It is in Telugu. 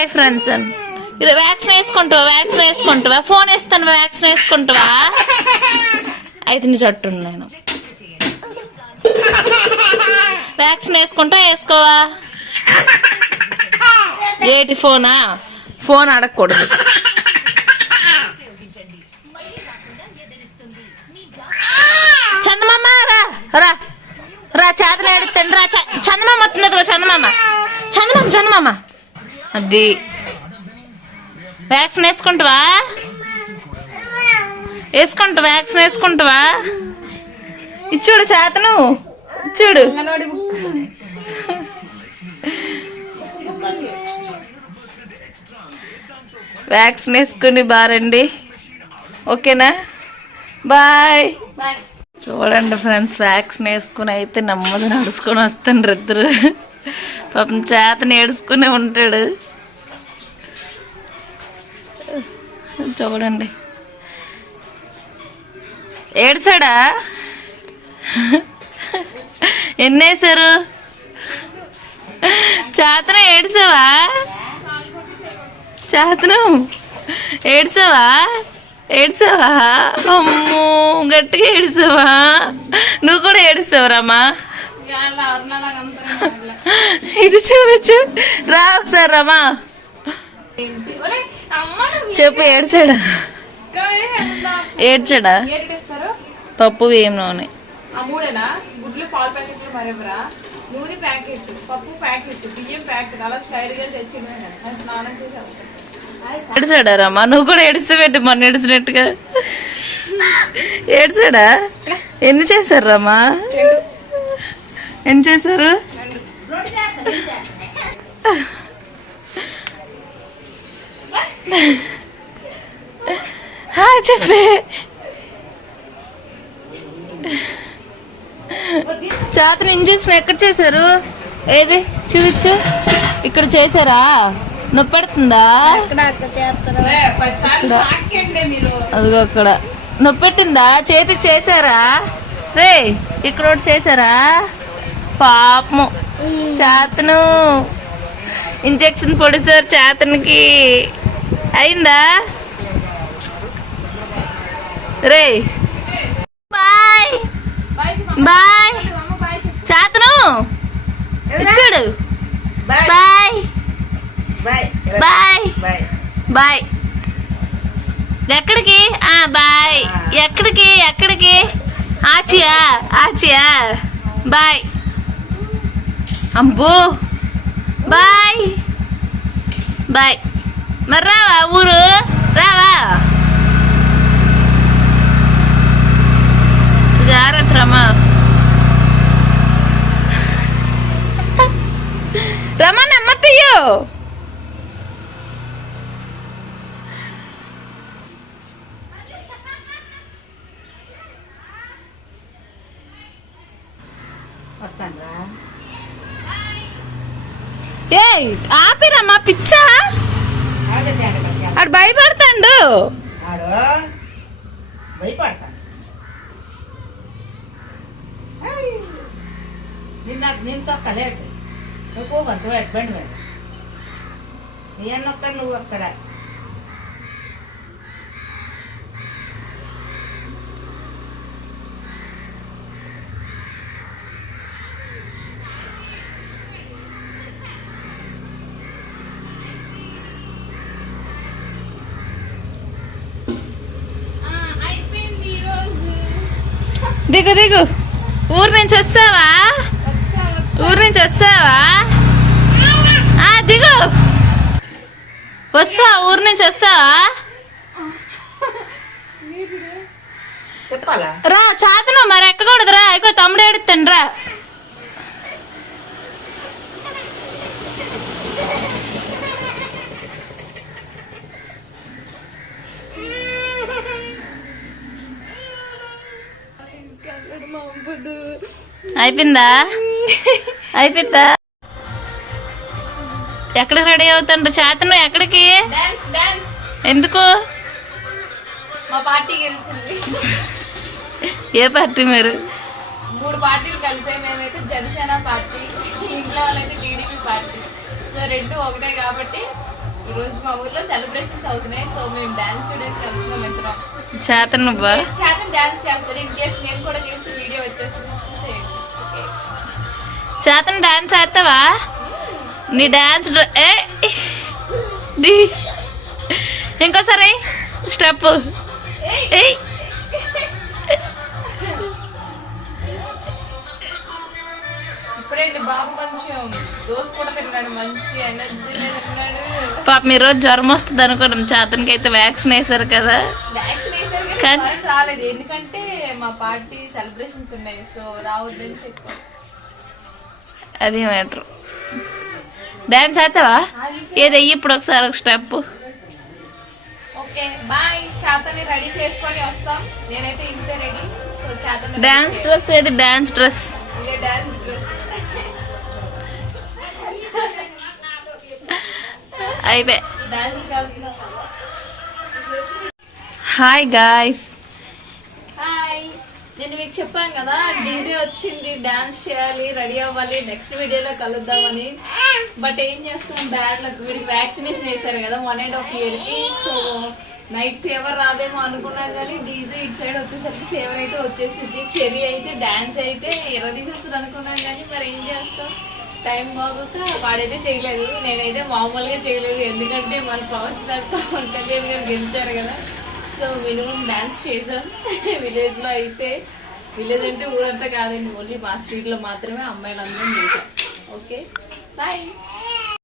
హాయ్ ఫ్రెండ్స్ ఇది వ్యాక్సిన్ వేసుకుంటావా ఫోన్ వేస్తాను వ్యాక్సిన్ వేసుకుంటావా అయితే నీ జట్టు నేను వ్యాక్సిన్ వేసుకోవా ఏటి ఫోన్ అడగకూడదు చందమామ రా రా రా చేతలు ఏడుతండి రా చందమామ వస్తున్నది చందమామ అది వ్యాక్సిన్ వ్యాక్సిన్ వేసుకుంటావా ఇచ్చుడు చేతను ఇచ్చుడు వ్యాక్సిన్ వేసుకుని బారండి ఓకేనా బాయ్ చూడండి ఫ్రెండ్స్ వ్యాక్సిన్ వేసుకుని అయితే నెమ్మది నడుచుకొని వస్తాను ఇద్దరు పాపం చేతను ఏడుచుకునే ఉంటాడు చూడండి ఏడ్చాడా ఎన్నేసారు చేతను ఏడ్చావా అమ్మో గట్టిగా ఏడ్చావా నువ్వు కూడా ఏడుస్తావురామ్మా ఇది చూడచ్చు రా ఒకసారి రమ్మా చెప్పు ఏడ్చాడా పప్పు బియ్యం నూనె నూనె ప్యాకెట్ పప్పు ప్యాకెట్ బియ్యం ప్యాకెట్ అలా స్టైల్ గా తెచ్చిండు స్నానం చేసి ఏడ్చాడా రమ్మా నువ్వు కూడా ఏడిస్తే పెట్టి మొన్న ఏడ్చినట్టుగా ఏడ్చాడా ఎన్ని చేశారు రమ్మా ఎన్ని చేశారు చెప్పే చేతను ఇంజక్షన్ ఎక్కడ చేశారు ఏది చూపించు ఇక్కడ చేశారా నొప్పి పెడుతుందా అదిగో అక్కడ నొప్పి పెట్టిందా చేతికి చేశారా రే ఇక్కడ ఒకటి చేశారా పాపము చేతను ఇంజక్షన్ పొడిసారు చేతనికి అయిందా రే బాయ్ బాయ్ చేతను ఇచ్చాడు బాయ్ బాయ్ బాయ్ ఎక్కడికి బాయ్ ఎక్కడికి ఆచియా బాయ్ అబ్బో బాయ్ బాయ్ మరి రావా ఊరు రావా జాగ్రత్త రమ్మా రమ్మా నమ్మత్తయ్యో ఏ ఆపిరమ్మా పిచ్చా ఆడు భయపడతాడు నేను తొక్కలేటు నువ్వు కొంత బండి నేనొక్కడ నువ్వు అక్కడ దిగు ఊరు నుంచి వస్తావా దిగు ఊరు నుంచి వస్తావా రా చేతను మరి ఎక్కకూడదురా ఎక్కువ తమ్ముడు ఏడుతాను రా అయిపోయిందా ఎక్కడికి రెడీ అవుతాండ్రు చేతను ఎక్కడికి ఎందుకు మా పార్టీ గెలిచింది ఏ పార్టీ మీరు 3 పార్టీలు కలిసే మేమైతే జనసేన పార్టీ ఇంట్లో వాళ్ళైతే టీడీపీ పార్టీ సో రెండు ఒకటే కాబట్టి ఈ రోజు మా ఊర్లో సెలబ్రేషన్స్ అవుతున్నాయి, సో మేము డాన్స్ స్టూడెంట్స్ వెళ్తున్నాం ఇద్దరం. చేతన్ నువ్వా చేతన్ డాన్స్ చేస్తారు, ఇన్ కేస్ నేను కూడా చేస్తే వీడియో వచ్చేస్తుంది చూసేయండి. ఓకే చేతన్ డాన్స్ వేస్తావా? నీ డాన్స్ ఇంకోసారి స్టెప్ ఏయ్ ఇప్పుడేంటి బాబు కొంచెం దోశ కూడా తిన్నాడు, మంచి ఎనర్జీ తిన్నాడు. పాప మీ రోజు జ్వరం వస్తుంది అనుకున్నాం, చేతన్కి అయితే వ్యాక్సిన్ వేసారు కదా. వ్యాక్సిన్ వేసారు కానీ కానీ- జ్వరం రాలేదు, ఎందుకంటే మా పార్టీ సెలబ్రేషన్స్ ఉన్నాయి, సో రావద్దని చెప్పాను. అది మ్యాటర్. డాన్స్ వేస్తావా? ఏది వెయ్యి ఇప్పుడు ఒకసారి ఒక స్టెప్. Okay boy. చేతని రెడీ చేసుకొని వస్తాం, నేనైతే ఇంతే రెడీ. సో చేతని డాన్స్ డ్రెస్ ఏది? డాన్స్ డ్రెస్ ఇదే డాన్స్ డ్రెస్. అయిపోయి. డాన్స్ వెళ్తున్నాం. Hi guys. హాయ్, నేను మీకు చెప్పాను కదా డీజే వచ్చింది, డాన్స్ చేయాలి, రెడీ అవ్వాలి, నెక్స్ట్ వీడియోలో కలుద్దామని. బట్ ఏం చేస్తున్నాం, బ్యాడ్ లక్, వీడికి వ్యాక్సినేషన్ వేశారు కదా 1.5 yearకి. సో నైట్ ఫీవర్ రాదేమో అనుకున్నాం కానీ డీజే ఇటు సైడ్ వచ్చేసరికి ఫీవర్ అయితే వచ్చేసింది. చెరి అయితే డాన్స్ అయితే తీసేస్తుంది అనుకున్నాం కానీ మరి ఏం చేస్తాం, టైం బాగోక వాడైతే చేయలేదు, నేనైతే మామూలుగా చేయలేదు, ఎందుకంటే మన పవర్ స్టార్ పవన్ కళ్యాణ్ గారు గెలిచారు కదా. సో మినిమం డాన్స్ చేసాం. విలేజ్లో అయితే, విలేజ్ అంటే ఊరంతా కాదండి, ఓన్లీ మా స్ట్రీట్లో మాత్రమే అమ్మాయిలందరం చేసాం. Okay bye.